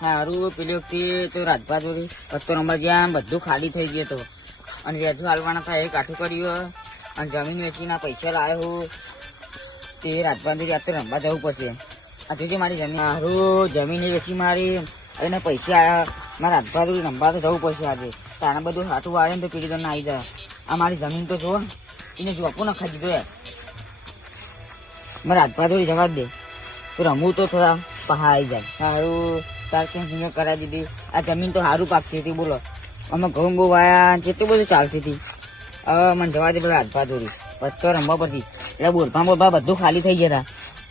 સારું પેલી વખતે તો રાજભા જોડી પત્તો રમવા ગયા બધું ખાલી થઈ ગયું તો અને વ્યાજો હાલવાના થાય એ કાઠું કર્યું અને જમીન વેચીના પૈસા લાવ્યો તે રાજભા જોડી તો રમવા જવું પડશે. આજે મારી જમીન. સારું જમીન વેચી મારી. અને પૈસા મારા રાજભા જોડી રમવા તો જવું પડશે આજે. તારા બધું સાટું આવે ને તો પીડી દોને આવી જાય. આ મારી જમીન તો જો. એને જોપો ન દીધો યાર. મારા રાજભા જોડી જવા દે. તો રમવું તો થોડા પહા આવી જાય. સારું તાર ક્યાં કરાવી દીધી? આ જમીન તો સારું પાકતી હતી, બોલો. અમે ઘઉં બહુ વાયા જેટલું બધું ચાલતી હતી. હવે મને જવા દે પેલા હાથભા દોરી બસ રમવા પડતી. એટલે બોલભા બોલભા બધું ખાલી થઈ ગયા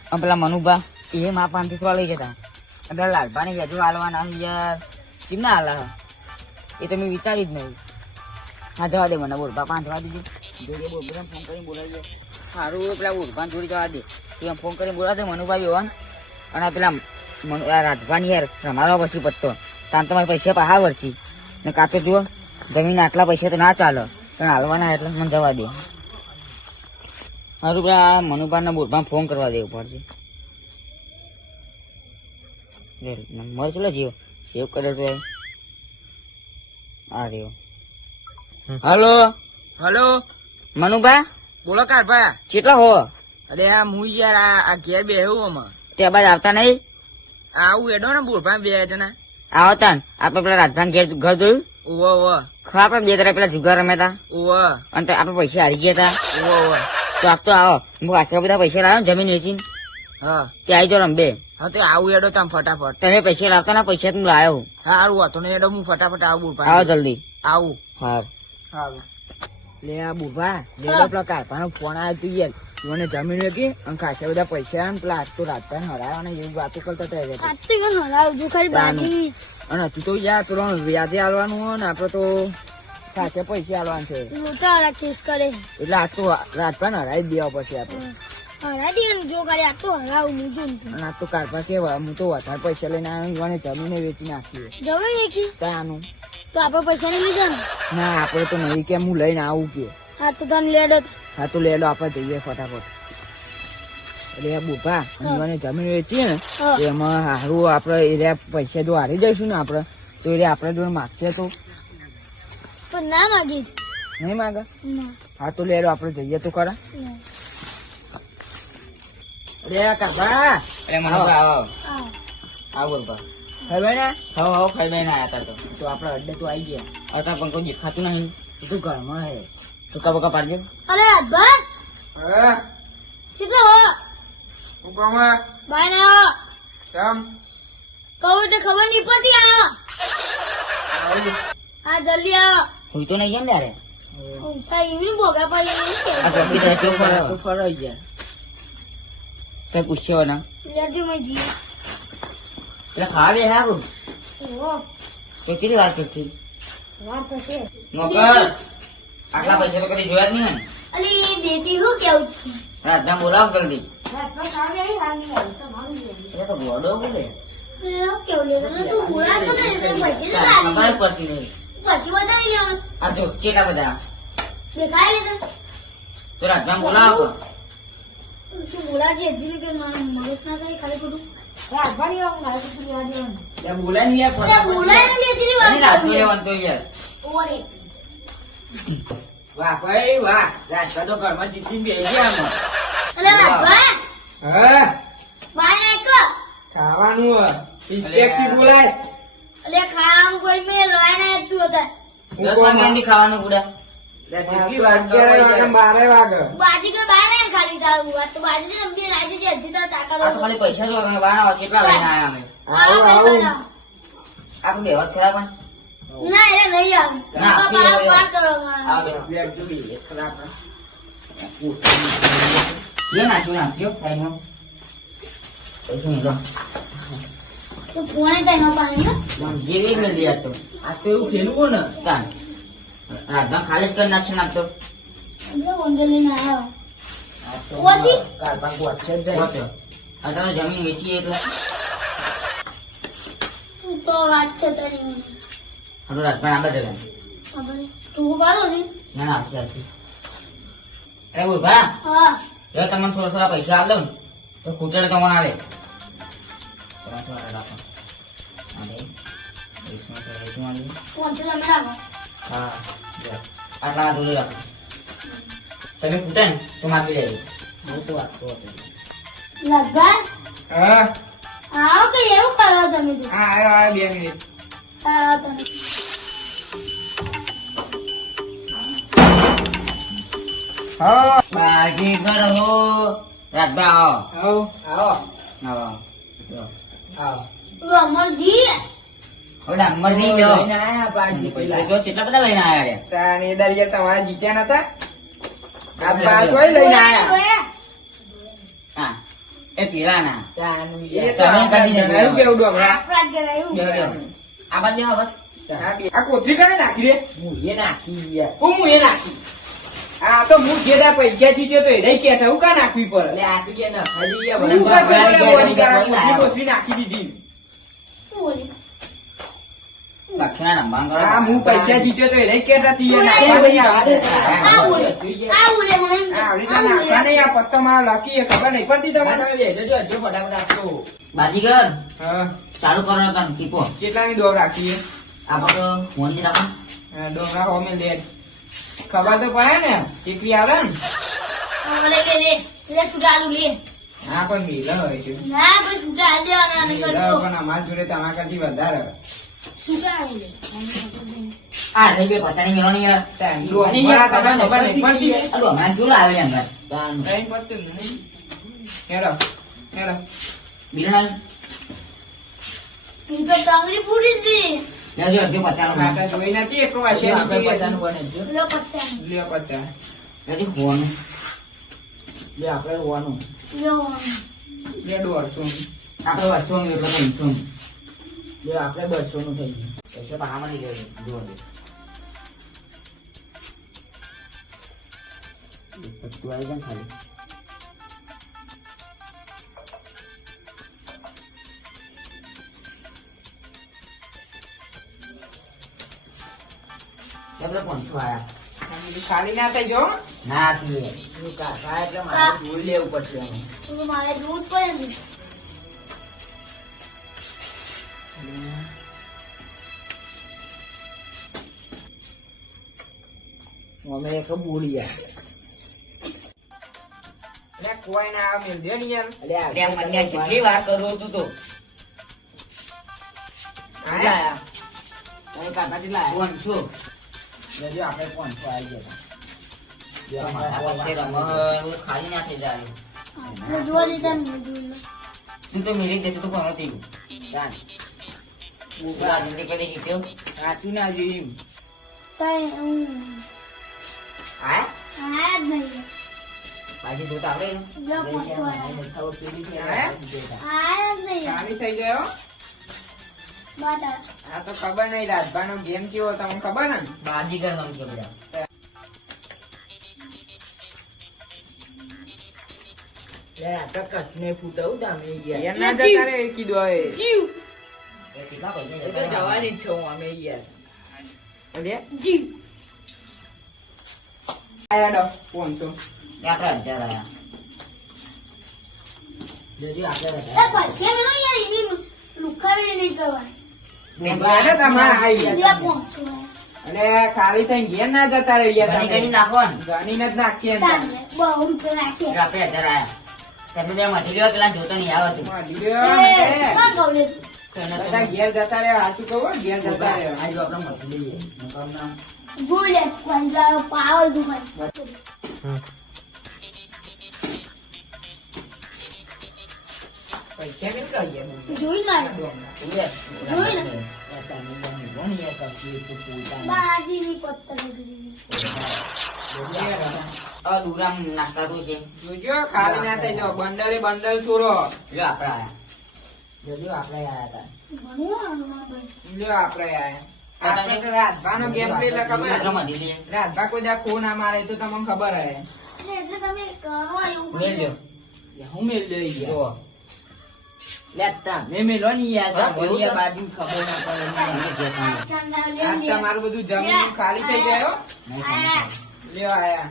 હતા. પેલા મનુભા એ મા પાંચથી થોડા લઈ જતા હતા. પેલા લાલભાને વેજુ હાલવાના યાર. કેમ ના હાલા? એ તો મેં વિચારી જ નહીં. હા, જવા દે મને બોલભા પાંચ જવા દીધું જોડે બોલભાને ફોન કરીને બોલાવી દે. સારું પેલા બોલભાને જોડી જવા દે. તું એમ ફોન કરીને બોલાવે દે મનુભાઈ હોન અને પેલા રાજભાની યાર રમાડવા પછી પત્તો તાન તમારે પૈસા પાહા વરસી ને કાં તો જુઓ જમીન આટલા પૈસા તો ના ચાલે. પણ હાલવાના એટલે મને જવા દે. સારું પેલા મનુભાઈના બોટમાં ફોન કરવા દેવું પડશે. નંબર છે લે જીઓ. સેવ કર્યો તો આ રહ્યો. હલો? હલો? મનુભા? બોલો કારભાઈ. કેટલા હો? અરે આ હું યાર આ આ ઘેર બેહું આમાં. ત્યાં બાદ આવતા નહીં? આવું એડો ને બુરભાન બે જણા. આવતા ને આપણે પેલા રાજભાન ઘેર ઘર જોયું? ઓવ ઓવ ખરા આપણે બે તરફ પેલા જુગાર રમ્યા હતા ઓવ અને તો આપણે પૈસા હારી ગયા હતા ઓવ ઓવ તો આપ તો આવો. હું આટલા બધા પૈસા લાવ્યો ને જમીન વેચીને. હા. તે આવી જાઓ રમબે હા તે આવું એડો તમે ફટાફટ. તમે પૈસા લાવતા ના પૈસા તું લાવ્યો સારું હતો ને એડો હું ફટાફટ આવું આવો બુરભાઈ જલ્દી. આવું. હા હા લે આ બુભા લેડો પેલા કારભાનો ફોન આવ્યો તું યાર. મને જમીન હતી અને ખાસા બધા પૈસા અને પેલા આજ તો અને એવી વાતો કરતા હતા ખાલી બાજી અને હતું તો યાર પેલો વ્યાજે આલવાનું હોય ને આપડે તો ખાસે પૈસા આલવાનું છે. કરે. એટલે આ તો રાજભાઈ હરાવી દેવા પછી આપડે. હરાડી અને જો કરે આ તો હરાવું હું અને આ તો કારપા કેવા હું તો વધારે પૈસા લઈને આવ્યો અને જમીને વેચી? નાખીએ તાનું તો આપણે પૈસા નહીં લીધા ના આપડે તો નહીં કે હું લઈને આવું કે. હા તો તને લેડો હા તો લેલો આપણે જઈએ ફટાફટ. એટલે આ બુપા મને જમીન વેચીએ ને એમાં હારું આપણે એ પૈસા જો હારી જઈશું ને આપણે તો એ આપણે જોડે માગશે તો. પણ ના માગી. નહીં માગે? ના. હા તો લેડો આપણે જઈએ તો ખરા. ના. અરે કાકા. અરે મનુભા આવો. આવો ને હવ ખાઈ બેન? આયા હતા તો. તો આપણે અડ્ડે તો આવી ગયા. અત્યારે પણ કોઈ દેખાતું નહીં. તું ઘરમાં હે. સુકા બકા પાડજો અરે અદભર હે કેટલો હો હું કહું બાય ના કેમ કહું એટલે ખબર નહીં પડતી આ હા જલ્દી આવો હું તો નહીં ગયા ને પડી આ ચોકી તો તો ખરો. ફરાઈ ગયા કઈ પૂછ્યો ને લેજો મેં જી એટલે ખાવા બે હારું ઓહો કેટલી વાર કરશે વાર નોકર આટલા પૈસા તો કદી જોયા જ નહીં અને દેતી શું કેવું છું? રાતના બોલાવ જલ્દી. તો બોલે એ તું બોલાતો ને એટલે પછી જ ખબર જ લાગી. પડતી નહીં. પછી બતાવી લેવાનું આ જો ચેટા બધા? દેખાય લે તને તો રાતના બોલાવો બોલાય નહીં યાર બોલાય ને વાહ ભાઈ વાહ. રાજકા તો ઘરમાં જીતી બે ગયા હા. ખાવાનું ઇન્સ્પેક્ટર બોલાય. અલે ખાવાનું કોઈ મેં હતા દસ ખાવાનું પૂરા બાજી કે બાય ખાલી તારું વાત તો બાજી ને અંબી રાજી હજી તાર તાકાત આ ખાલી પૈસા તો કેટલા લઈને આયા અમે? આ બે વાત ખરા પણ. ના. એને નહીં આવી. ખાલી જ કરી નાખશે આ તો. જમીન વેચી એટલે. તું તો વાત છે તારી. હાલો પણ આંબા જગા ખબર તું બારો છે ના ના આવશે આવશે. એ હા. જો તમને થોડા થોડા પૈસા આપ દઉં તો ખૂટે કમાણ આવે થોડા થોડા રાખો. આટલા દૂર રાખો. તમે ફૂટે ને તો માપી લેજો. હું તો આપતો હતો. હા. આવો કે એવું કરો તમે તો. હા આવ્યો આવ્યો બે મિનિટ. તમે. હા. બાજી રાજભા આવો. આવો આવો. આવો. લઈને આયા જો કેટલા બધા લઈને રે? તાને દરિયા તમારા જીત્યા નતા. આ લઈને આયા. હા. એ પીરાના. એ એ કેવું ડોગરા બાજુ હવે આ બે- કોથળી કરે નાખી રે? હું એ નાખી હું હું એ નાખી. આ તો હું જે પૈસા જીત્યો તો કે હું કા નાખવી પડે નાખી દીધી. હું પૈસા જીત્યો કે પત્તો મારા લખી ખબર નહીં પડતી તમને બાજીગર હા. ચાલુ કરો કેટલાની દોર રાખીએ આપણે તો ફોનથી રાખો. હોમે લે ખબર તો પડે ને ટીકરી આવે ને. હા પણ મિલે હોય છે. પણ અમારા જોડે તમારા કરતી વધારે. આ થઈ ગયો પચાની મેળવણી યાર. ખબર નહીં પડતી. હમણાં જોડે આવેલી અંદર. કઈ પડતું નહીં. હેરો હેરો બિલના તો તાંગડી પૂરી દી લેજો અડધો પચાનો કાકા જોઈ નથી એટલું બને છે. લો પચાસ. લ્યો પચાસ. લેજો ફોન. લે આપણે હોવાનું લો લે દોઢસો. આપણે વસ્તુ એટલે ત્રણસો લે આપણે બસો નું થઈ ગયું. એટલે બહામાં નહીં ગયું જુઓ દે ખાલી. આપણે પાંચસો આયા ખાલી ના થઈ જો ના થી કાકા એટલે મારે દૂર લેવું પડશે મારે દૂધ પડે અમે એક બોલ્યા એટલે કોઈ ના આવે મિલ દે ને યાર અરે મને કેટલી વાર કરું છું તો. આયા? કાકા કેટલા પાંચસો લેજો આપણે પાંચસો આવી ગયા ખાલી ના થઈ જાય. હું હા જ લો જ આ તો ખબર નહીં રાજભાનો ગેમ કેવો તમને ખબર ને? બાજી કર નામ કે બધા યાર ના જતા રે કીધું હવે જીવ. એ કેટલા પૈસા એ તો જવાની જ છું અમે યાર અરે જીવ. આયા ડો પાંચસો આપણે હજાર આયા. જોજો આપણે એ પૈસા યાર એની લુખાવી નહીં કરવાની અરે ખાલી થઈ ઘેર ના જતા રે યાર ઘણી ઘણી તમે. નાખો ને ગણીને જ નાખીએ તમે બે મટીરિયલ પેલા જોતો નહીં આવડતું? બધા ઘેર જતા રે સાચું કહું ઘેર જતા રે આ આપણે મટી લઈએ. નકરના જોઈ લે પંજાબ પાવર દુકાન પૈસા કેટલા જોઈ. દુરામ છે જોજો ખાલી ના થઈ બંડલે બંડલ ચોરો જો જોજો આપણે આયા હતા આપડે આયા આપણે રાજભાનો ગેમ પ્લે રાજભા કોઈ દા ખો ના મારે તો તમને ખબર હે એટલે એટલે તમે કરો એવું હું મેલ લઈ જુઓ. બધું જમીન ખાલી થઈ ગયો આયા.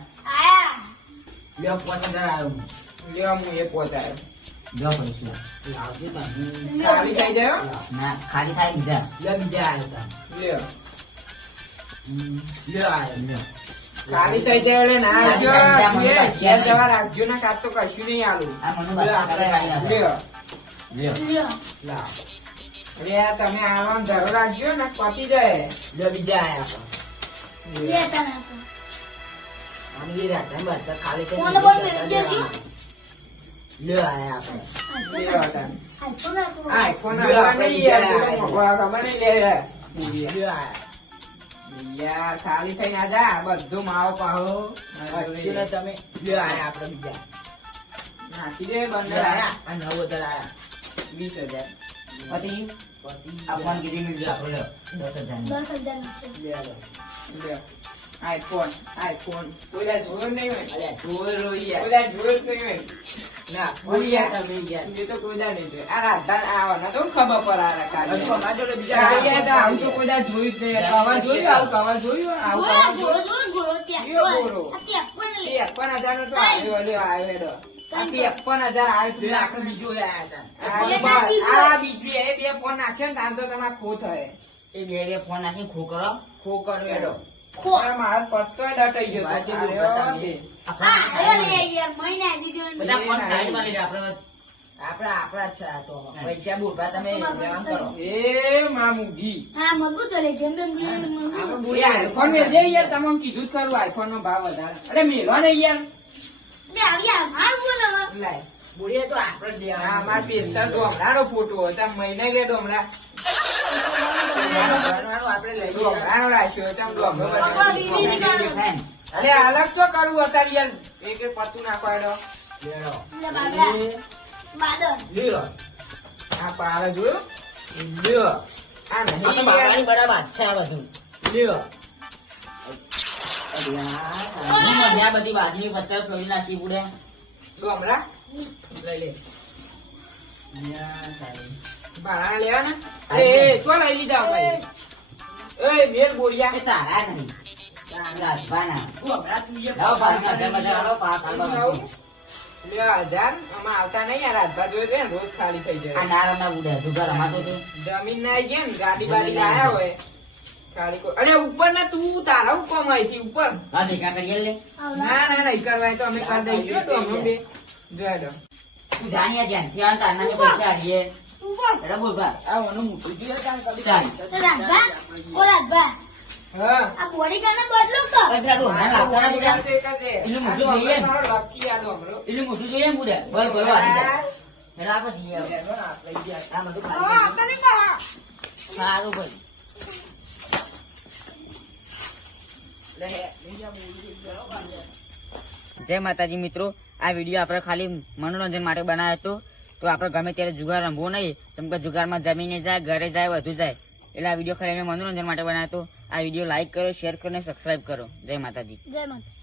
આવ્યો. હું એ ખાલી થઈ ના ખાલી થાય બીજા. લે બીજા આવ્યા લ્યો. લ્યો આયો. ખાલી થઈ જાય એટલે ના આવજો. ઘેર જવા રાખજો ને કાં તો કશું નહીં આલું. લ્યો, લ્યો. લે, તમે આરામ ધરો રાખજો ને પતી જાય. બીજા આયા લે ખાલી થઈ યાર, જો લે બધું માવો પાહો. તમે લ્યો આયા આપડે બીજા. નાખી દે બંધ આયા. આ નવ આયા. વીસ હજાર પછી આપવાનું કીધી મિલજો આપણે દસ હજાર દસ હજાર આઈફોન આઈફોન કોઈલા જોયો નહીં હોય અલ્યા જોયેલો યાર કોઈલા જોયો નહીં હોય ના ભૂલી ગયા તમે યાર એ તો કોઈલા નહીં જોયો આ રાધા આવવાના તો ખબર પર આ રાખા અમારા જોડે બીજા કાળિયા તો આવું તો કોઈલા જોયું જ નહીં કવર જોયું આવું કવર જોયું આવું કવર જોયું જોયો, ઘોડો ત્યાં. આ ત્યાં પણ લે. ત્રેપન હજાર નો તો આવ્યો આવ્યો આપડા આપડા જ છે તો. પૈસા બોલવા તમે લેવાનું કરો. એ હા, મજબૂત ચાલે. આઈફોન યાર તમને કીધું જ ખરું આઈફોન નો ભાવ વધારે. અરે મેળવા ને યાર. બુડીએ તો આપણે જ મારા પેસ્ટર ફોટો હતા. મહિને કે ડોમરા આપણે લઈ. રાખ્યો હતો. અરે અલગ તો કરવું અત્યારે યાર. એક એક પત્તું નાખવા એનો. લે. લ્યો. આ પારે જોયું? લ્યો. આ નહીં. બરાબર છે આ બધું. લ્યો. હું આ બધી બાજુની પથ્થર ફોડી નાખી પૂડે ડોમરા લઈ લે ભાડા લેવા ને એ એ, લઈ લીધા ભાઈ એ મેર બોરિયા તારા નહીં. જમીન ના ગયા. ગાડી બાડી લાયા હોય. અરે ઉપર ના તું તારા કોમ આવી ઉપર. હા ભેગા કરીએ લે. ના ના નહીં કરવા તો અમે કરી દઈશું તો અમે બે. જોયા દો તું જાણીએ ધ્યાનથી આવ, તારના પૈસા આલીએ. બોલ ભા. આ મોટું જોઈએ કામ કરી આ બોડી બદલો તો. એટલું મોટું જોઈએ ને? લકી આ ડોમરો એટલું મોટું જોઈએ ને બોલ, બોલ, વાળી એટલે આપણે જઈએ આ બધું ખાલી કરી દઈએ. સારું ભાઈ. જય માતાજી મિત્રો, આ વીડિયો આપણે ખાલી મનોરંજન માટે બનાવ્યો હતો. તો આપણે ગમે ત્યારે જુગાર રમવો નહીં, જેમ કે જુગારમાં જમીને જાય, ઘરે જાય, વધુ જાય, એટલે આ વીડિયો ખાલી અમે મનોરંજન માટે બનાવ્યો હતો. આ વીડિયો લાઈક કરો શેર કરો અને સબસ્ક્રાઈબ કરો. જય માતાજી. જય માતા